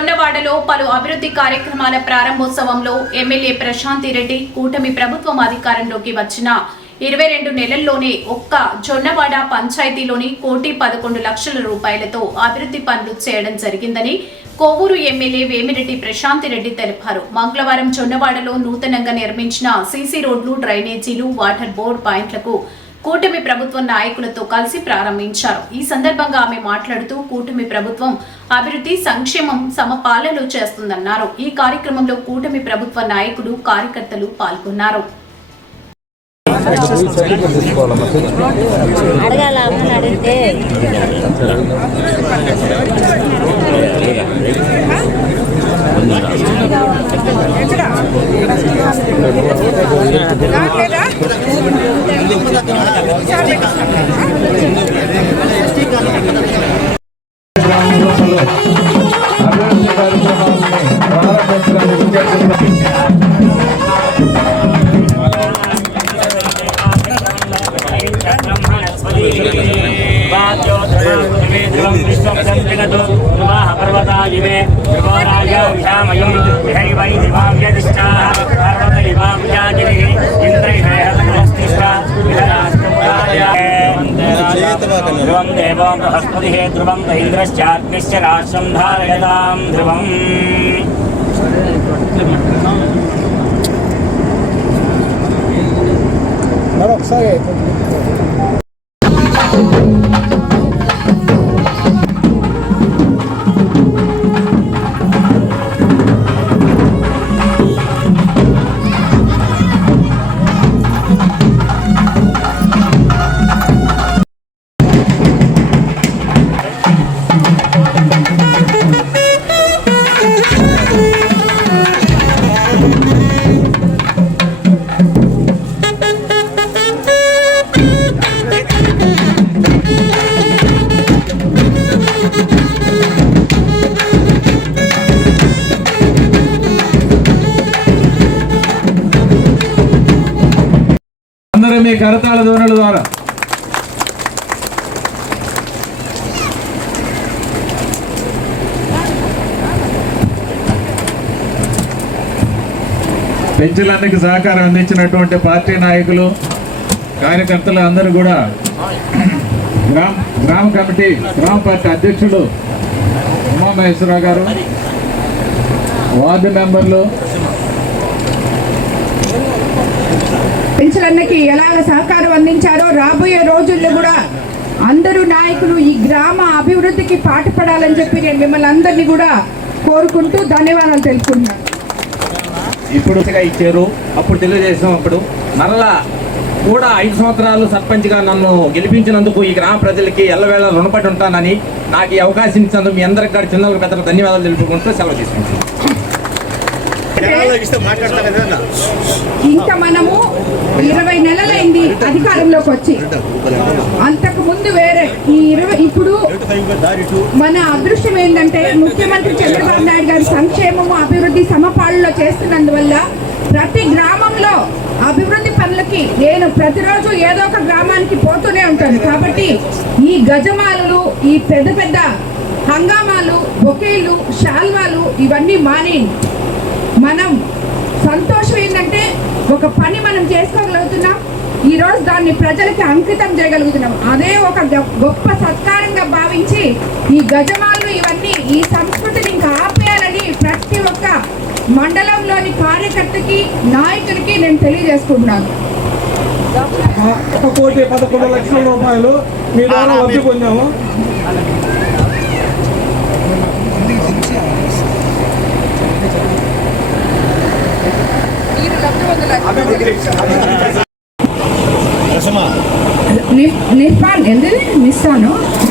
జొన్నవాడలో పలు అభివృద్ధి కార్యక్రమాల ప్రారంభోత్సవంలో ఎమ్మెల్యే ప్రశాంతి రెడ్డి కూటమి ప్రభుత్వం అధికారంలోకి వచ్చిన 22 నెలల్లోనే ఒక్క జొన్నవాడ పంచాయతీలోని 1,11,00,000 రూపాయలతో అభివృద్ధి పనులు చేయడం జరిగిందని కోవూరు ఎమ్మెల్యే వేమిరెడ్డి ప్రశాంతి రెడ్డి తెలిపారు. మంగళవారం జొన్నవాడలో నూతనంగా నిర్మించిన సీసీ రోడ్లు, డ్రైనేజీలు, వాటర్ బోర్డు పాయింట్లకు కూటమి ప్రభుత్వం నాయకులతో కలిసి ప్రారంభించారు. ఈ సందర్భంగా ఆమె మాట్లాడుతూ కూటమి ప్రభుత్వం అభివృద్ధి, సంక్షేమం సమపాలనలో చేస్తుందన్నారు. ఈ కార్యక్రమంలో కూటమి ప్రభుత్వ నాయకులు, కార్యకర్తలు పాల్గొన్నారు. ध्रुवं देवो बृहस्पतिः ध्रुवं इन्द्रश्चाग्निश्च राष्ट्रं धारयतां ध्रुवम् మీ కరతాళ ధ్వనుల ద్వారా పెన్షన్లకి సహకారం అందించినటువంటి పార్టీ నాయకులు, కార్యకర్తలు అందరూ కూడా, గ్రామ కమిటీ, గ్రామ పార్టీ అధ్యక్షులు ఉమామహేశ్వరరావు గారు, వార్డు మెంబర్లు, పెన్షన్లకి ఎలాగ సహకారం అందించారో రాబోయే రోజుల్లో కూడా అందరూ నాయకులు ఈ గ్రామ అభివృద్ధికి పాటుపడాలని చెప్పి నేను మిమ్మల్ని అందరినీ కూడా కోరుకుంటూ ధన్యవాదాలు తెలుపుకుంటున్నాను. ఇప్పుడు ఇచ్చారు, అప్పుడు తెలుగుదేశం అప్పుడు మరలా కూడా 5 సంవత్సరాలు సర్పంచ్గా నన్ను గెలిపించినందుకు ఈ గ్రామ ప్రజలకి ఎల్లవేళ రుణపడి ఉంటానని, నాకు ఈ అవకాశం ఇచ్చినందుకు మీ అందరికీ కూడా చిన్న పెద్దలకు ధన్యవాదాలు తెలుపుకుంటూ సెలవు తీసుకుంటాను. ఇంకా మనము 20 నెలలైంది అధికారంలోకి వచ్చి, అంతకు ముందు వేరే ఇప్పుడు మన అదృష్టం ఏంటంటే ముఖ్యమంత్రి చంద్రబాబు నాయుడు గారి సంక్షేమము, అభివృద్ధి సమపాళ్ళలో చేస్తున్నందువల్ల ప్రతి గ్రామంలో అభివృద్ధి పనులకి నేను ప్రతిరోజు ఏదో ఒక గ్రామానికి పోతూనే ఉంటాను. కాబట్టి ఈ గజమాలు, ఈ పెద్ద పెద్ద హంగామాలు, బొకేలు, శాల్వాలు ఇవన్నీ మాని మనం సంతోషం ఏంటంటే ఒక పని మనం చేసుకోగలుగుతున్నాం. ఈరోజు దాన్ని ప్రజలకి అంకితం చేయగలుగుతున్నాం. అదే ఒక గొప్ప సత్కారంగా భావించి ఈ గజమాలు ఇవన్నీ ఈ సంస్కృతిని ఇంకా ఆపేయాలని ప్రతి ఒక్క మండలంలోని కార్యకర్తకి, నాయకునికి నేను తెలియజేసుకుంటున్నాను. 1,11,00,000 రూపాయలు మీ ద్వారా లబ్ధి పొందాము.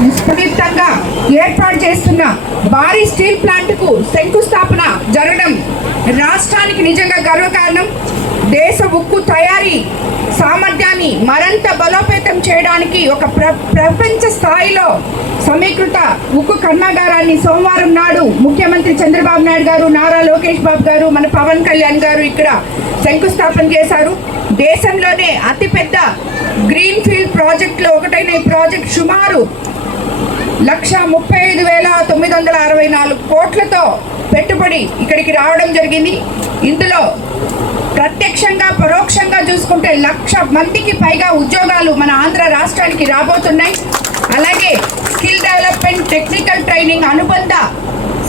నిష్పక్షంగా ఏర్పాటు చేస్తున్న భారీ స్టీల్ ప్లాంట్ కు శంకుస్థాపన జరగడం రాష్ట్రానికి నిజంగా గర్వకారణం. దేశ ఉక్కు తయారీ సామర్థ్యాన్ని మరింత బలోపేతం చేయడానికి ఒక ప్రపంచ స్థాయిలో సమీకృత ఉక్కు కర్మాగారాన్ని సోమవారం నాడు ముఖ్యమంత్రి చంద్రబాబు నాయుడు గారు, నారా లోకేష్ బాబు గారు, మన పవన్ కళ్యాణ్ గారు ఇక్కడ శంకుస్థాపన చేశారు. దేశంలోనే అతిపెద్ద గ్రీన్ ఫీల్డ్ ప్రాజెక్టులో ఒకటైన ఈ ప్రాజెక్ట్ సుమారు 1,35,964 కోట్లతో పెట్టుబడి ఇక్కడికి రావడం జరిగింది. ఇందులో ప్రత్యక్షంగా పరోక్షంగా చూసుకుంటే 1,00,000 మందికి పైగా ఉద్యోగాలు మన ఆంధ్ర రాష్ట్రానికి రాబోతున్నాయి. అలాగే స్కిల్ డెవలప్మెంట్, టెక్నికల్ ట్రైనింగ్ అనుబంధ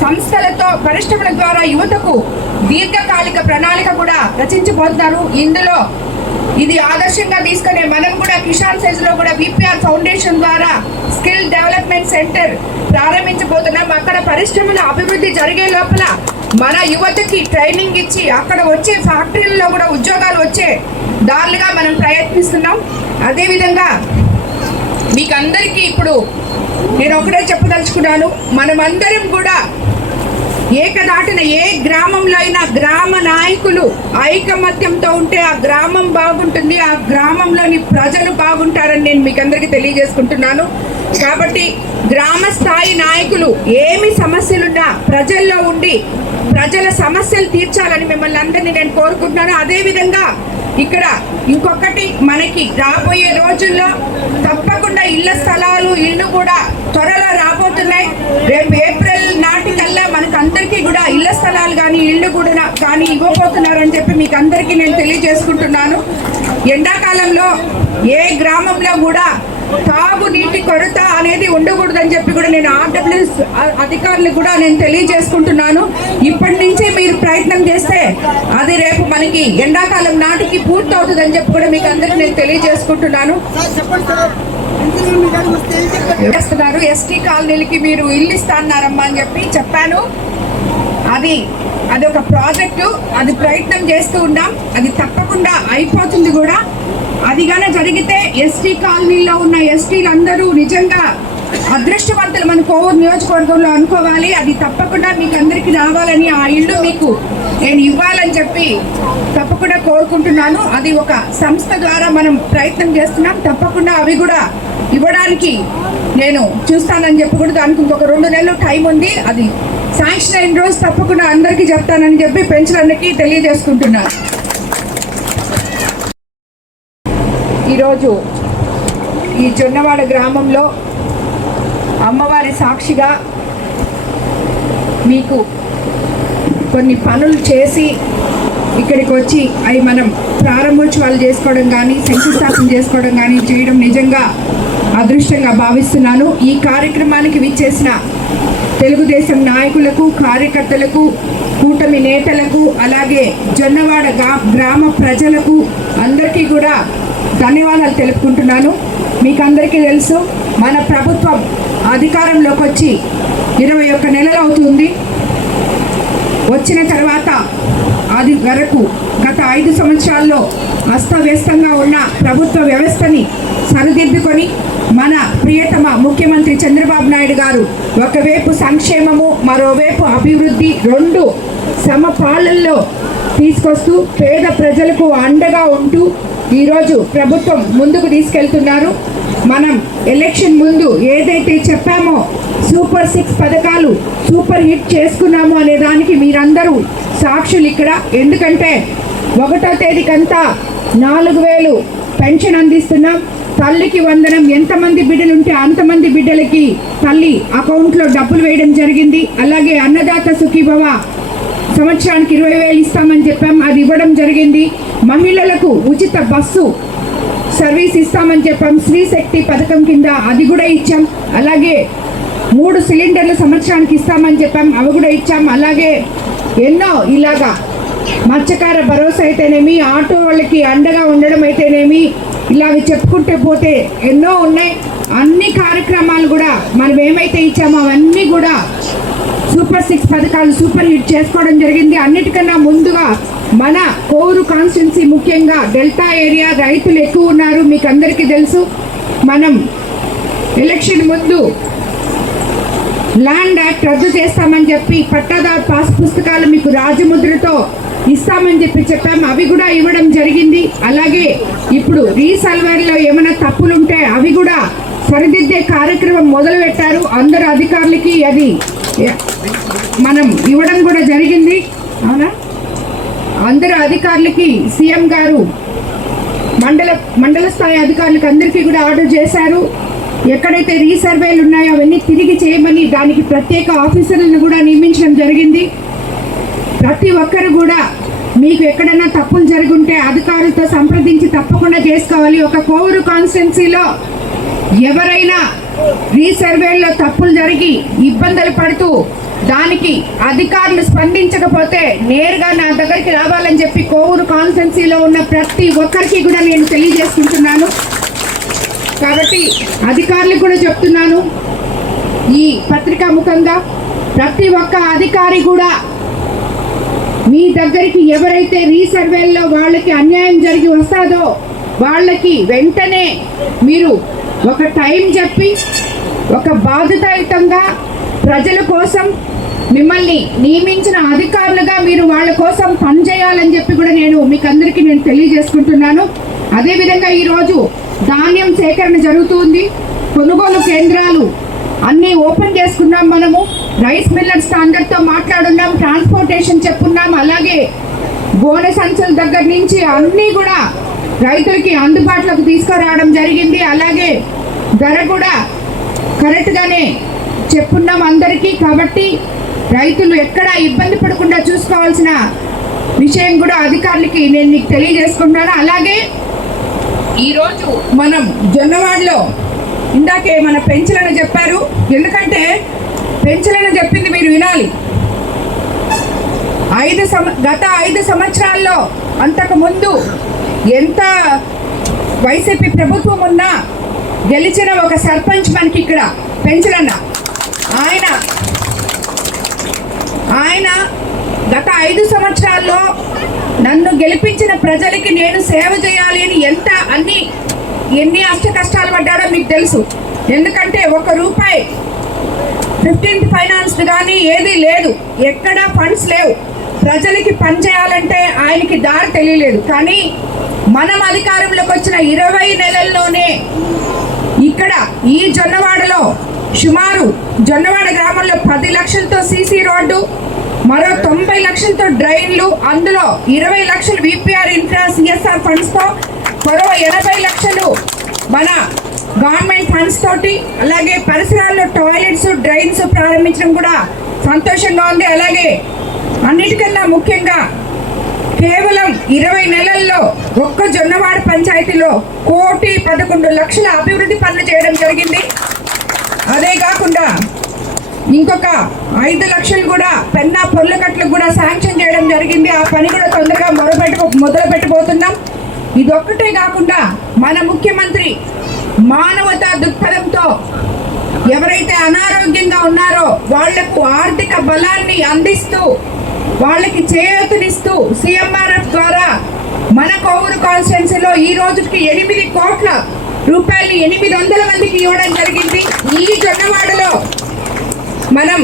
సంస్థలతో పరిశ్రమల ద్వారా యువతకు దీర్ఘకాలిక ప్రణాళిక కూడా రచించబోతున్నారు. ఇందులో ఇది ఆదర్శంగా తీసుకునే మనం కూడా కిసాన్ సెజ్లో కూడా విపిఆర్ ఫౌండేషన్ ద్వారా స్కిల్ డెవలప్మెంట్ సెంటర్ ప్రారంభించబోతున్నాం. అక్కడ పరిశ్రమల అభివృద్ధి జరిగే లోపల మన యువతకి ట్రైనింగ్ ఇచ్చి అక్కడ వచ్చే ఫ్యాక్టరీలలో కూడా ఉద్యోగాలు వచ్చే దారులుగా మనం ప్రయత్నిస్తున్నాం. అదేవిధంగా మీకు అందరికీ ఇప్పుడు నేను ఒకటే చెప్పదలుచుకున్నాను, మనమందరం కూడా ఏకదాటిన ఏ గ్రామంలో అయినా గ్రామ నాయకులు ఐకమత్యంతో ఉంటే ఆ గ్రామం బాగుంటుంది, ఆ గ్రామంలోని ప్రజలు బాగుంటారని నేను మీకు అందరికీ తెలియజేసుకుంటున్నాను. కాబట్టి గ్రామ స్థాయి నాయకులు ఏమి సమస్యలున్నా ప్రజల్లో ఉండి ప్రజల సమస్యలు తీర్చాలని మిమ్మల్ని అందరినీ నేను కోరుకుంటున్నాను. అదేవిధంగా ఇక్కడ ఇంకొకటి, మనకి రాబోయే రోజుల్లో తప్పకుండా ఇళ్ల స్థలాలు ఇళ్ళు కూడా త్వరలో రాబోతున్నాయి. రేపు ఏప్రిల్ నాటికల్లా మనకు అందరికీ కూడా ఇళ్ల స్థలాలు కానీ ఇళ్ళు కూడా కానీ ఇవ్వబోతున్నారని చెప్పి మీకు అందరికీ నేను తెలియజేసుకుంటున్నాను. ఎండాకాలంలో ఏ గ్రామంలో కూడా తాగునీటి కొరత అనేది ఉండకూడదని చెప్పి కూడా నేను ఆర్డబ్ల్యూఎస్ అధికారులు కూడా నేను తెలియజేసుకుంటున్నాను. ఇప్పటి నుంచే మీరు ప్రయత్నం చేస్తే అది రేపు మనకి ఎండాకాలం నాటికి పూర్తి అవుతుందని చెప్పి కూడా మీకు అందరికీ నేను తెలియజేసుకుంటున్నాను. ఎస్టీ కాలనీలకి మీరు ఇల్లు ఇస్తారమ్మా అని చెప్పి చెప్పాను. అది ఒక ప్రాజెక్టు, అది ప్రయత్నం చేస్తూ ఉన్నాం. అది తప్పకుండా అయిపోతుంది కూడా. అది గానే జరిగితే ఎస్టీ కాలనీలో ఉన్న ఎస్టీలందరూ నిజంగా అదృష్టవంతులు మన కోవూరు నియోజకవర్గంలో అనుకోవాలి. అది తప్పకుండా మీకు అందరికీ రావాలని, ఆ ఇల్లు మీకు నేను ఇవ్వాలని చెప్పి తప్పకుండా కోరుకుంటున్నాను. అది ఒక సంస్థ ద్వారా మనం ప్రయత్నం చేస్తున్నాం. తప్పకుండా అవి కూడా ఇవ్వడానికి నేను చూస్తానని చెప్పి కూడా దానికి ఇంకొక 2 నెలలు టైం ఉంది. అది శాంక్షన్ అయిన రోజు తప్పకుండా అందరికీ చెప్తానని చెప్పి పెన్షన్లకి తెలియజేసుకుంటున్నాను. ఈరోజు ఈ జొన్నవాడ గ్రామంలో అమ్మవారి సాక్షిగా మీకు కొన్ని పనులు చేసి ఇక్కడికి వచ్చి అవి మనం ప్రారంభోత్సవాలు చేసుకోవడం కానీ శంకుస్థాపన చేసుకోవడం కానీ చేయడం నిజంగా అదృష్టంగా భావిస్తున్నాను. ఈ కార్యక్రమానికి విచ్చేసిన తెలుగుదేశం నాయకులకు, కార్యకర్తలకు, కూటమి నేతలకు, అలాగే జొన్నవాడ గ్రామ ప్రజలకు అందరికీ కూడా ధన్యవాదాలు తెలుపుకుంటున్నాను. మీకు అందరికీ తెలుసు, మన ప్రభుత్వం అధికారంలోకి వచ్చి 21 నెలలు అవుతుంది. వచ్చిన తర్వాత అది వరకు గత 5 సంవత్సరాల్లో అస్తవ్యస్తంగా ఉన్న ప్రభుత్వ వ్యవస్థని సరిదిద్దుకొని మన ప్రియతమ ముఖ్యమంత్రి చంద్రబాబు నాయుడు గారు ఒకవైపు సంక్షేమము, మరోవైపు అభివృద్ధి 2 సమపాలనలో తీసుకొస్తూ పేద ప్రజలకు అండగా ఉంటూ ఈరోజు ప్రభుత్వం ముందుకు తీసుకెళ్తున్నారు. మనం ఎలక్షన్ ముందు ఏదైతే చెప్పామో సూపర్ 6 పథకాలు సూపర్ హిట్ చేసుకున్నాము అనే దానికి మీరందరూ సాక్షులు ఇక్కడ. ఎందుకంటే 1వ తేదీకంతా 4,000 పెన్షన్ అందిస్తున్నాం. తల్లికి వందనం, ఎంతమంది బిడ్డలుంటే అంతమంది బిడ్డలకి తల్లి అకౌంట్లో డబ్బులు వేయడం జరిగింది. అలాగే అన్నదాత సుఖీభవ సంవత్సరానికి 20,000 ఇస్తామని చెప్పాం, అది ఇవ్వడం జరిగింది. మహిళలకు ఉచిత బస్సు సర్వీస్ ఇస్తామని చెప్పాం, స్త్రీ శక్తి పథకం కింద అది కూడా ఇచ్చాం. అలాగే 3 సిలిండర్లు సంవత్సరానికి ఇస్తామని చెప్పాం, అవి కూడా ఇచ్చాం. అలాగే ఎన్నో ఇలాగా మత్స్యకార భరోసా అయితేనేమి, ఆటో వాళ్ళకి అండగా ఉండడం అయితేనేమి, ఇలాగ చెప్పుకుంటే పోతే ఎన్నో ఉన్నాయి. అన్ని కార్యక్రమాలు కూడా మనం ఏమైతే ఇచ్చామో అవన్నీ కూడా సూపర్ 6 పథకాలు సూపర్ హిట్ చేసుకోవడం జరిగింది. అన్నిటికన్నా ముందుగా మన కోవూరు కాన్స్టిట్యున్సీ, ముఖ్యంగా డెల్టా ఏరియా రైతులు ఎక్కువ ఉన్నారు, మీకు అందరికీ తెలుసు. మనం ఎలక్షన్ ముందు ల్యాండ్ యాక్ట్ రద్దు చేస్తామని చెప్పి పట్టాదారు పాస్ పుస్తకాలు మీకు రాజముద్రతో ఇస్తామని చెప్పాం, అవి కూడా ఇవ్వడం జరిగింది. అలాగే ఇప్పుడు రీసర్వేలో ఏమైనా తప్పులుంటే అవి కూడా సరిదిద్దే కార్యక్రమం మొదలుపెట్టారు. అందరు అధికారులకి అది మనం ఇవ్వడం కూడా జరిగింది. అవునా, అందరు అధికారులకి సీఎం గారు మండల స్థాయి అధికారులకు అందరికీ కూడా ఆర్డర్ చేశారు. ఎక్కడైతే రీసర్వేలు ఉన్నాయో అవన్నీ తిరిగి చేయమని దానికి ప్రత్యేక ఆఫీసర్లను కూడా నియమించడం జరిగింది. ప్రతి ఒక్కరు కూడా మీకు ఎక్కడైనా తప్పులు జరుగుంటే అధికారులతో సంప్రదించి తప్పకుండా చేసుకోవాలి. ఒక కోవూరు కాన్స్టిట్యున్సీలో ఎవరైనా రీసర్వేల్లో తప్పులు జరిగి ఇబ్బందులు పడుతూ దానికి అధికారులు స్పందించకపోతే నేరుగా నా దగ్గరికి రావాలని చెప్పి కోవూరు కాన్స్టిట్యున్సీలో ఉన్న ప్రతి ఒక్కరికి కూడా నేను తెలియజేసుకుంటున్నాను. కాబట్టి అధికారులకు కూడా చెప్తున్నాను, ఈ పత్రికా ముఖంగా ప్రతి ఒక్క అధికారి కూడా మీ దగ్గరికి ఎవరైతే రీసర్వేల్లో వాళ్ళకి అన్యాయం జరిగి వస్తాదో వాళ్ళకి వెంటనే మీరు ఒక టైం చెప్పి ఒక బాధ్యతాయుతంగా ప్రజల కోసం మిమ్మల్ని నియమించిన అధికారులుగా మీరు వాళ్ళ కోసం పనిచేయాలని చెప్పి కూడా మీకు అందరికీ నేను తెలియజేసుకుంటున్నాను. అదేవిధంగా ఈరోజు ధాన్యం సేకరణ జరుగుతుంది. కొనుగోలు కేంద్రాలు అన్నీ ఓపెన్ చేసుకున్నాం. మనము రైస్ మిల్లర్స్ అందరితో మాట్లాడున్నాం, ట్రాన్స్పోర్టేషన్ చెప్పున్నాం. అలాగే గోనె సంచుల దగ్గర నుంచి అన్నీ కూడా రైతులకి అందుబాటులోకి తీసుకురావడం జరిగింది. అలాగే ధర కూడా కరెక్ట్గానే చెప్పున్నాం అందరికీ. కాబట్టి రైతులు ఎక్కడా ఇబ్బంది పడకుండా చూసుకోవాల్సిన విషయం కూడా అధికారులకి నేను మీకు తెలియజేసుకుంటున్నాను. అలాగే ఈరోజు మనం జొన్నవాడలో ఇందాకే మన పెంచులను చెప్పారు, ఎందుకంటే పెంచులను చెప్పింది మీరు వినాలి. గత 5 సంవత్సరాల్లో అంతకుముందు ఎంత వైసీపీ ప్రభుత్వం ఉన్నా గెలిచిన ఒక సర్పంచ్ మనకి ఇక్కడ పెంచులన్న ఆయన గత 5 సంవత్సరాల్లో నన్ను గెలిపించిన ప్రజలకి నేను సేవ చేయాలి అని ఎన్ని అష్ట కష్టాలు పడ్డాడో మీకు తెలుసు. ఎందుకంటే ₹1 15th ఫైనాన్స్ కానీ ఏది లేదు, ఎక్కడ ఫండ్స్ లేవు. ప్రజలకి పని చేయాలంటే ఆయనకి దారి తెలియలేదు. కానీ మనం అధికారంలోకి వచ్చిన 20 నెలల్లోనే ఇక్కడ ఈ జొన్నవాడలో సుమారు జొన్నవాడ గ్రామంలో 10 లక్షలతో సీసీ రోడ్డు, మరో 90 లక్షలతో డ్రైన్లు, అందులో 20 లక్షలు విపిఆర్ ఇన్ఫ్రా సిఎస్ఆర్ ఫండ్స్తో, మరో 80 లక్షలు మన గవర్నమెంట్ ఫండ్స్ తోటి, అలాగే పరిసరాల్లో టాయిలెట్స్ డ్రైన్స్ ప్రారంభించడం కూడా సంతోషంగా ఉంది. అలాగే అన్నిటికన్నా ముఖ్యంగా కేవలం 20 నెలల్లో ఒక్క జొన్నవాడ పంచాయతీలో 1,11,00,000 అభివృద్ధి పనులు చేయడం జరిగింది. అదే కాకుండా ఇంకొక 5 లక్షలు కూడా పెన్నా పొర్లకట్లకు కూడా శాంక్షన్ చేయడం జరిగింది. ఆ పని కూడా తొందరగా మొదలు పెట్టబోతున్నాం. ఇదొక్కటే కాకుండా మన ముఖ్యమంత్రి మానవతా దృక్పథంతో ఎవరైతే అనారోగ్యంగా ఉన్నారో వాళ్లకు ఆర్థిక బలాన్ని అందిస్తూ వాళ్ళకి చేయూతనిస్తూ CMRF ద్వారా మన కోవూరు కాన్స్టిట్యున్సీలో ఈ రోజుకి 8 కోట్ల రూపాయలు 800 మందికి ఇవ్వడం జరిగింది. ఈ జొన్నవాడలో మనం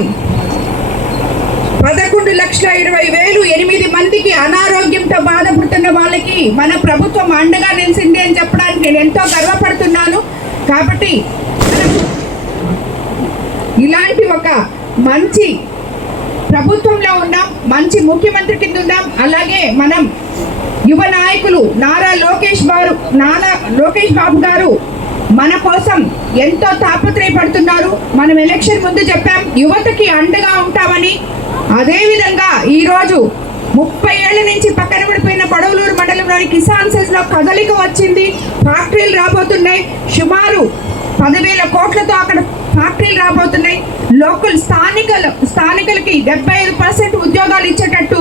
11,20,000 8 మందికి అనారోగ్యంతో బాధపడుతున్న వాళ్ళకి మన ప్రభుత్వం అండగా నిలిచింది అని చెప్పడానికి నేను ఎంతో గర్వపడుతున్నాను. కాబట్టి ఇలాంటి ఒక మంచి ప్రభుత్వంలో ఉన్నాం, మంచి ముఖ్యమంత్రి కింద ఉన్నాం. అలాగే మనం యువ నాయకులు నారా లోకేష్ బాబు గారు మన కోసం ఎంతో తాపత్రయపడుతున్నారు. మనం ఎలక్షన్ ముందు చెప్పాం యువతకి అండగా ఉంటామని. అదేవిధంగా ఈరోజు 30 ఏళ్ల నుంచి పక్కన పడిపోయిన పడవలూరు మండలంలోని కిసాన్ సెజ్ లో కదలిక వచ్చింది. ఫ్యాక్టరీలు రాబోతున్నాయి. సుమారు 10,000 కోట్లతో అక్కడ ఫ్యాక్టరీలు రాబోతున్నాయి. లోకల్ స్థానికులకి 75% ఉద్యోగాలు ఇచ్చేటట్టు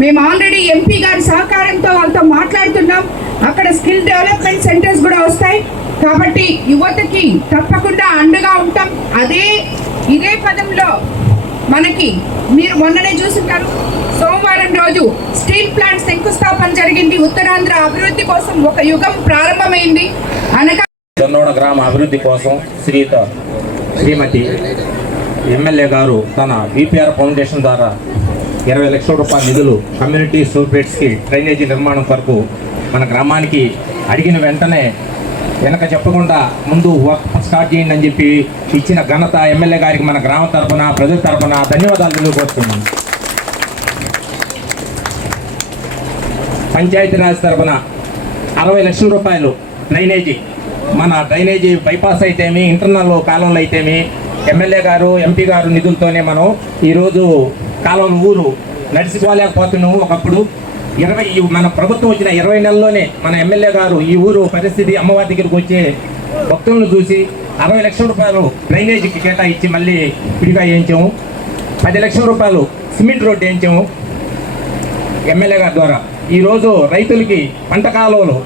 మేము ఆల్రెడీ ఎంపీ గారి సహకారంతో వాళ్ళతో మాట్లాడుతున్నాం. అక్కడ స్కిల్ డెవలప్మెంట్ సెంటర్స్ కూడా వస్తాయి. కాబట్టి యువతకి తప్పకుండా అండగా ఉంటాం. ఇదే పదంలో మనకి మీరు మొన్ననే చూసుంటారు, సోమవారం రోజు స్టీల్ ప్లాంట్ శంకుస్థాపన జరిగింది. ఉత్తరాంధ్ర అభివృద్ధి కోసం ఒక యుగం ప్రారంభమైంది. జొన్నవాడ గ్రామ అభివృద్ధి కోసం శ్రీమతి ఎమ్మెల్యే గారు తన విపిఆర్ ఫౌండేషన్ ద్వారా 20 లక్షల రూపాయల నిధులు కమ్యూనిటీ సూపరేట్స్కి డ్రైనేజీ నిర్మాణం కొరకు మన గ్రామానికి అడిగిన వెంటనే వెనక చెప్పకుండా ముందు వర్క్ స్టార్ట్ చేయండి అని చెప్పి ఇచ్చిన ఘనత ఎమ్మెల్యే గారికి మన గ్రామ తరఫున ప్రజల తరఫున ధన్యవాదాలు తెలియజేస్తున్నాను. పంచాయతీరాజ్ తరఫున 60 లక్షల రూపాయలు డ్రైనేజీ, మన డ్రైనేజీ బైపాస్ అయితేమి, ఇంటర్నల్ కాలువలు అయితేమి ఎమ్మెల్యే గారు ఎంపీ గారు నిధులతోనే మనం ఈరోజు కాలువలు ఊరు నడిచిపోలేకపోతున్నాము. ఒకప్పుడు మన ప్రభుత్వం వచ్చిన 20 నెలల్లోనే మన ఎమ్మెల్యే గారు ఈ ఊరు పరిస్థితి అమ్మవారి దగ్గరికి వచ్చే భక్తులను చూసి 60 లక్షల రూపాయలు డ్రైనేజీకి కేటాయించి మళ్ళీ విడిగా వేయించాము. 10 లక్షల రూపాయలు సిమెంట్ రోడ్డు వేయించాము ఎమ్మెల్యే గారి ద్వారా. ఈరోజు రైతులకి పంట కాలువలు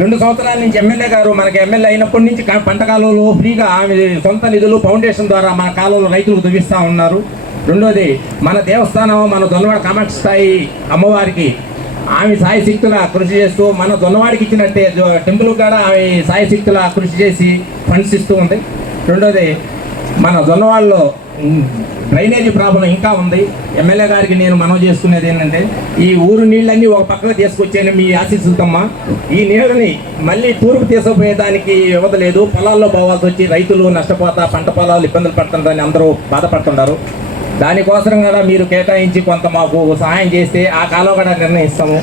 2 సంవత్సరాల నుంచి ఎమ్మెల్యే గారు మనకి ఎమ్మెల్యే అయినప్పటి నుంచి పంట కాలువలు ఫ్రీగా ఆమె సొంత నిధులు ఫౌండేషన్ ద్వారా మన కాలువలు రైతులకు దువ్విస్తూ ఉన్నారు. రెండోది మన దేవస్థానం, మన దొన్నవాడ కామాక్షి స్థాయి అమ్మవారికి ఆమె సాయశక్తుల కృషి చేస్తూ, మన దొన్నవాడికి ఇచ్చినట్టే టెంపుల్ కూడా ఆమె సాయశక్తుల కృషి చేసి ఫండ్స్ ఇస్తూ ఉంది. రెండోది మన దొన్నవాడలో డ్రైనేజీ ప్రాబ్లం ఇంకా ఉంది. ఎమ్మెల్యే గారికి నేను మనవి చేసుకునేది ఏంటంటే, ఈ ఊరు నీళ్ళన్నీ ఒక పక్కన తీసుకొచ్చాను మీ ఆశీస్సులతమ్మా. ఈ నీళ్ళని మళ్ళీ తూర్పు తీసుకుపోయేదానికి ఇవ్వలేదు. పొలాల్లో పోవాల్సి వచ్చి రైతులు నష్టపోతా, పంట పొలాలు ఇబ్బందులు పడుతుంటారని అందరూ బాధపడుతున్నారు. దానికోసం కూడా మీరు కేటాయించి కొంత మాకు సహాయం చేస్తే ఆ కాలం కూడా నిర్ణయిస్తాము.